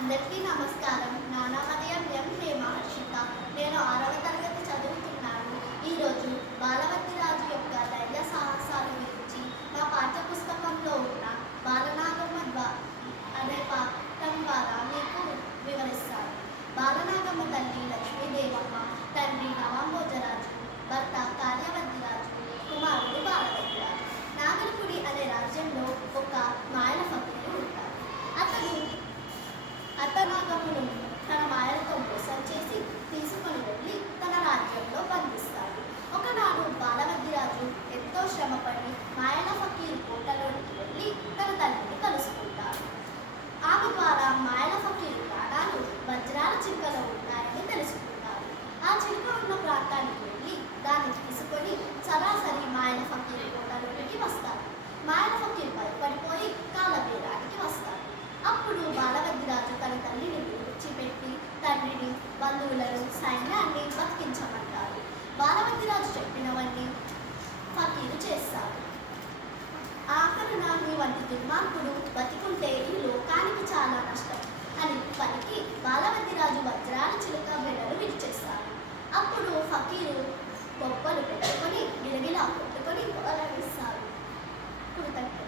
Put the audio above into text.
అందరికీ నమస్కారం. నా నామధేయం ఎం హేమ హర్షిత. నేను 6వ తరగతి చదువుతున్నాను. ఈరోజు బాలవద్దిరాజు యొక్క ధైర్య సాహసాల గురించి నా పాఠ్యపుస్తకంలో ఉన్న బాలనాగమ్మ అనే పాఠం ద్వారా మీకు వివరిస్తాను. బాలనాగమ్మ తల్లి లక్ష్మీదేవమ్మ, తండ్రి నవాంబోజరాజు, భర్త కార్యవద్దిరాజు, కుమారుడు బాలవద్దిరాజు. నాగలపూడి అనే రాజ్యంలో ఒక మాయల ఫకీరు ఉంటారు. అతనాగమును తన మాయలతో మోసం చేసి తీసుకొని వెళ్ళి తన రాజ్యంలో బంధిస్తాడు. ఒకనాడు బాలవద్దిరాజు ఎంతో శ్రమపడి మాయల ఫకీరు కోటలోనికి వెళ్ళి తన తల్లిని కలుసుకుంటాడు. ఆమె ద్వారా మాయల ఫకీరు ప్రాణాలు వజ్రాల చిలుకలో ఉన్నాయని తెలుసుకుంటారు. ఆ చిలుక ఉన్న ప్రాంతానికి వెళ్ళి దాన్ని తీసుకొని సరాసరి మాయల ఫకీరు కోటలోనికి వస్తారు. మాయల ఫకీరు భయపడిపోయి కాలబేరానికి వస్తారు. అప్పుడు బాలవద్దిరాజు తన తల్లిని విడిచిపెట్టి తండ్రిని, బంధువులను, సైన్యాన్ని బతికించమంటారు. బాలవద్దిరాజు చెప్పినవన్నీ ఫకీరు చేస్తారు. ఆఖరున నీ వంటి దుర్మార్గుడు బతికుంటే ఈ లోకానికి చాలా నష్టం అని పలికి బాలవద్దిరాజు వజ్రాల చిలుక మెడలు విడిచేస్తారు. అప్పుడు ఫకీరు బొబ్బలు పెట్టుకొని గిలగిలా కొట్టుకొని పొగలనిస్తారు. కృతజ్ఞతలు.